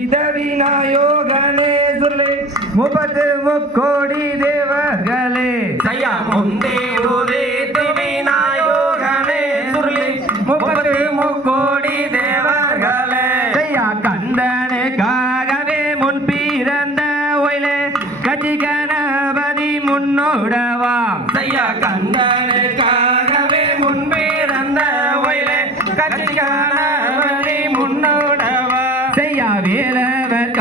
உதித்த விநாயகனே சுருளே 30 தேவர்களே செய்யா முந்தே உதித்த விநாயகனே சுருளே 30 தேவர்களே செய்யா கந்தனுக்காகவே முன் பிறந்த ஒயிலே கட்சி கணபதி முன்னோடவாம் செய்யா கந்தனுக்காகவே முன் பிறந்த ஒயிலே கட்சி கணபதி முன்னோடவா செய்யா வேலவர்